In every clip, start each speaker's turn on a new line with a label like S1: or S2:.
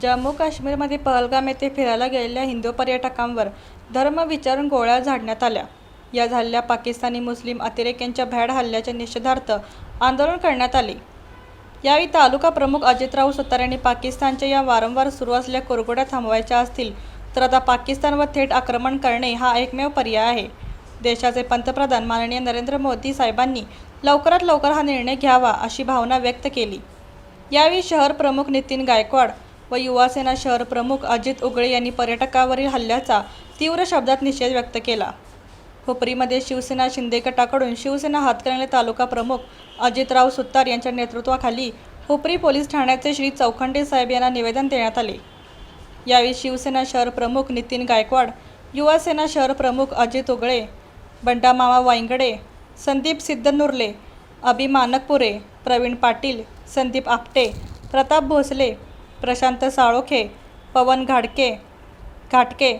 S1: जम्मू काश्मीरमध्ये पहलगाम येथे फिरायला गेलेल्या हिंदू पर्यटकांवर धर्म विचारून गोळ्या झाडण्यात आल्या. या झालेल्या पाकिस्तानी मुस्लिम अतिरेक्यांच्या भ्याड हल्ल्याच्या निषेधार्थ आंदोलन करण्यात आले. यावेळी तालुका प्रमुख अजितराव सुतार यांनी पाकिस्तानच्या या वारंवार सुरू असलेल्या कुरघोड्या थांबवायच्या असतील तर आता पाकिस्तानवर थेट आक्रमण करणे हा एकमेव पर्याय आहे. देशाचे पंतप्रधान माननीय नरेंद्र मोदी साहेबांनी लवकरात लवकर हा निर्णय घ्यावा अशी भावना व्यक्त केली. यावेळी शहर प्रमुख नितीन गायकवाड व युवासेना शहर प्रमुख अजित उगळे यांनी पर्यटकावरील हल्ल्याचा तीव्र शब्दात निषेध व्यक्त केला. खोपरीमध्ये शिवसेना शिंदे गटाकडून शिवसेना हातकणंगले तालुका प्रमुख अजितराव सुतार यांच्या नेतृत्वाखाली खोपरी पोलीस ठाण्याचे श्री चौखंडे साहेब यांना निवेदन देण्यात आले. यावेळी शिवसेना शहर प्रमुख नितीन गायकवाड युवासेना शहर प्रमुख अजित उगळे बंडामामा वायंगडे संदीप सिद्धनुर्ले अभिमानकपुरे प्रवीण पाटील संदीप आपटे प्रताप भोसले प्रशांत साळोखे पवन घाडके घाटके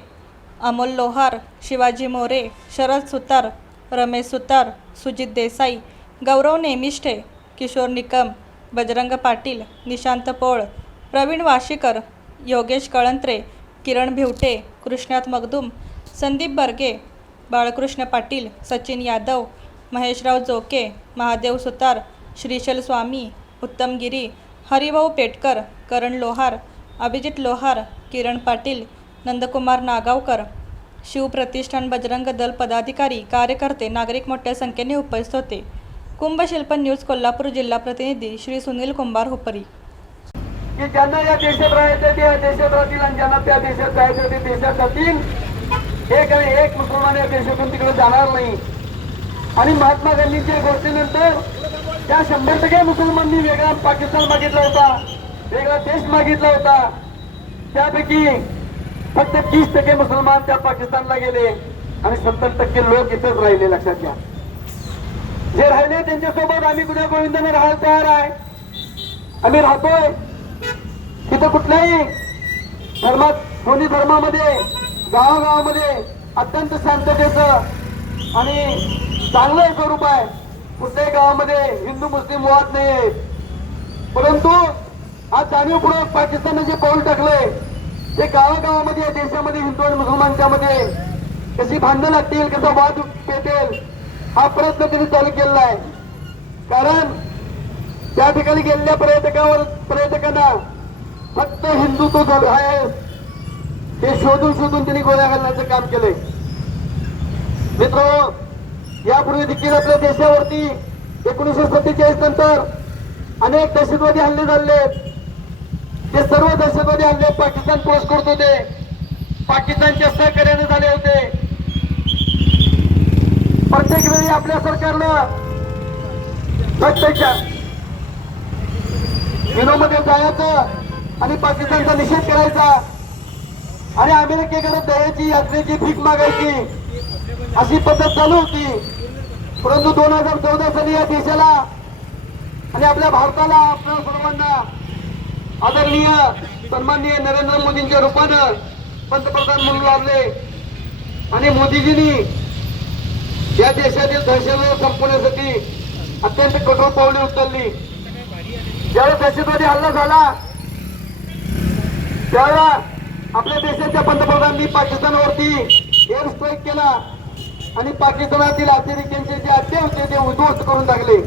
S1: अमोल लोहार शिवाजी मोरे शरद सुतार रमेश सुतार सुजित देसाई गौरव नेमिष्ठे किशोर निकम बजरंग पाटील निशांत पोळ प्रवीण वाशीकर योगेश कळंत्रे किरण भिवटे कृष्णात मगदूम संदीप बर्गे बाळकृष्ण पाटील सचिन यादव महेशराव जोके महादेव सुतार श्रीशल स्वामी उत्तम गिरी हरिभाऊ पेटकर करण लोहार अभिजित लोहार किरण पाटील नंदकुमार नागावकर शिवप्रतिष्ठान बजरंग दल पदाधिकारी कार्यकर्ते नागरिक मोठ्या संख्येने उपस्थित होते. कुंभशिल्प न्यूज कोल्हापूर जिल्हा प्रतिनिधी श्री सुनील कुंभार हुपरी.
S2: की ज्यांना या देशात राहायचं ते या देशात राहतील आणि ज्यांना त्या देशात जायचं ते देशात जातील. एक आणि एक मुसलमान या देशातून तिकडे जाणार नाही. आणि महात्मा गांधींच्या घोषणेनंतर त्या शंभर टक्के मुसलमानांनी वेगळा पाकिस्तान मागितला होता वेगळा देश मागितला होता. त्यापैकी फक्त तीस टक्के मुसलमान त्या पाकिस्तानला गेले आणि सत्तर टक्के लोक इथंच राहिले लक्षात घ्या. जे राहिले त्यांच्यासोबत आम्ही गुन्हा गोविंदाने राहायला तयार आहे. आम्ही राहतोय. तिथं कुठल्याही धर्मात दोन्ही धर्मामध्ये गावागावामध्ये अत्यंत शांततेचं आणि चांगलं स्वरूप आहे. कुठल्याही गावामध्ये हिंदू मुस्लिम वाद नाही परंतु आज जाणीवपूर्वक पाकिस्तानने जे पाऊल टाकलंय ते गावागावामध्ये या देशामध्ये हिंदू आणि मुसलमानच्या मध्ये कशी भांडणं लागतील कसा वाद पेटेल हा प्रयत्न त्यांनी चालू केलेला आहे. कारण त्या ठिकाणी गेलेल्या पर्यटकावर पर्यटकांना फक्त हिंदुत्व धर्म आहे हे शोधून शोधून त्यांनी गोळ्या घालण्याचं काम केलंय. मित्र यापूर्वी देखील आपल्या देशावरती एकोणीसशे सत्तेचाळीस नंतर अनेक दहशतवादी हल्ले झाले. ते सर्व दहशतवादी हल्ले पाकिस्तान पोस्ट करत होते. पाकिस्तानच्या सहकार्याने झाले होते. प्रत्येक वेळी आपल्या सरकारनं प्रत्यक्षात विनोमध्ये जायचं आणि पाकिस्तानचा निषेध करायचा. आणि अमेरिकेकडे दयाची यात्रेची भीक मागायची. अशी पद्धत चालू होती. परंतु दोन हजार चौदा साली या देशाला आणि आपल्या भारताला आपल्या सर्वांना आदरणीय सन्माननीय नरेंद्र मोदींच्या रूपानं पंतप्रधान म्हणून लाभले. आणि मोदीजींनी या देशातील दहशतवाद संपवण्यासाठी अत्यंत कठोर पावले उचलली. ज्यावेळेस दहशतवादी हल्ला झाला त्यावेळेला आपल्या देशाच्या पंतप्रधानांनी पाकिस्तानवरती एअर स्ट्राईक केला. आणि पाकिस्तानातील अतिरेक्यांचे जे अड्डे होते ते उद्ध्वस्त करून टाकले.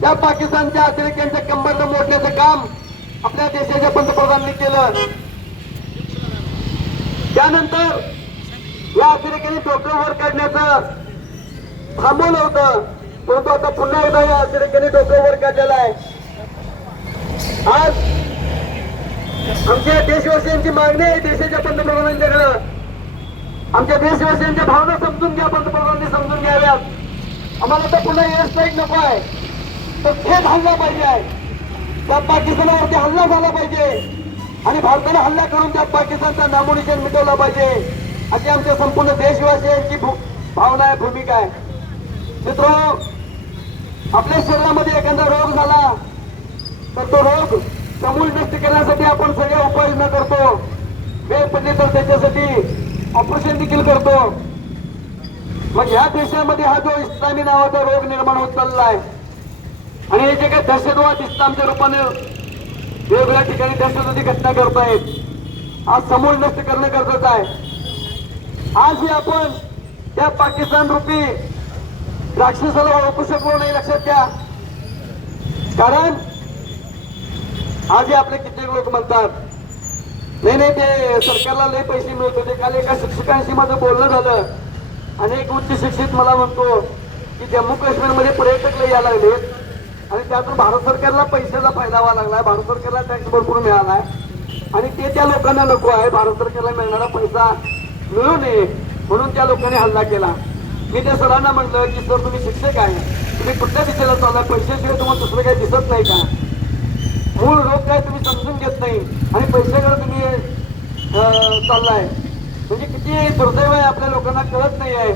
S2: त्या पाकिस्तानच्या अतिरेक्यांच्या कंबरनं मोडण्याचं काम आपल्या देशाच्या पंतप्रधानांनी केलं. त्यानंतर या अतिरेक्यांनी डोकं वर काढण्याचं थांबवलं होतं. परंतु आता पुन्हा एकदा या अतिरेक्यांनी डोकं वर काढलेलं आहे. आज आमच्या देशवासियांची मागणी आहे देशाच्या पंतप्रधानांच्याकडं. आमच्या देशवासियांच्या भावना समजून घ्या पंतप्रधानांनी समजून घ्याव्यात. आम्हाला तर पुन्हा एअर स्ट्राईक नको आहे. तर थेट हल्ला पाहिजे आहे. त्या पाकिस्तानावरती हल्ला झाला पाहिजे. आणि भारताने हल्ला करून त्या पाकिस्तानचा नामोनिशन मिटवला पाहिजे. अशी आमच्या संपूर्ण देशवासियांची भू- भावना आहे भूमिका आहे. मित्र आपल्या शरीरामध्ये एखादा रोग झाला तर तो रोग समूळ नष्ट करण्यासाठी आपण सगळ्या उपाययोजना करतो. वेळ पडली तर त्याच्यासाठी ऑपरेशन देखील करतो. मग ह्या देशामध्ये हा जो इस्लामी नावाचा रोग निर्माण होत चालला आहे आणि हे जे काही दहशतवाद इस्लामच्या रूपाने वेगवेगळ्या ठिकाणी दहशतवादी घटना करतायत आज समूळ नष्ट करणं गरजेचं आहे. आजही आपण त्या पाकिस्तान रूपी राक्षसाला ओळखू शकलो नाही लक्षात घ्या. कारण आज हे आपले कित्येक लोक म्हणतात नाही नाही ते सरकारला लय पैसे मिळत होते. काल एका शिक्षकांशी माझं बोलणं झालं. आणि एक उच्च शिक्षित मला म्हणतो की जम्मू काश्मीरमध्ये पर्यटक लय यायला लागलेत. आणि त्यातून भारत सरकारला पैशाचा फायदा व्हावा लागलाय. भारत सरकारला टॅक्स भरपूर मिळालाय. आणि ते त्या लोकांना नको आहे. भारत सरकारला मिळणारा पैसा मिळू नये म्हणून त्या लोकांनी हल्ला केला. मी त्या सरांना म्हटलं की सर तुम्ही शिक्षक आहे. तुम्ही कुठल्या दिशेला चालला पैशाशिवाय तुम्हाला दुसरं काही दिसत नाही का? मूळ रोग काय तुम्ही समजून घेत नाही. आणि पैशाकडे तुम्ही चाललाय. म्हणजे किती दुर्दैव आहे आपल्या लोकांना कळत नाही आहे.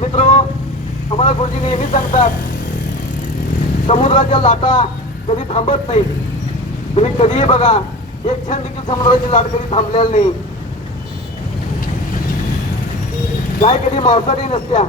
S2: मित्र आम्हाला गुरुजी नेहमी सांगतात समुद्राच्या लाटा कधी थांबत नाही. तुम्ही कधीही बघा एक क्षण देखील समुद्राची लाट कधी थांबलेली नाही. काय कधी मांसाहारी नसत्या.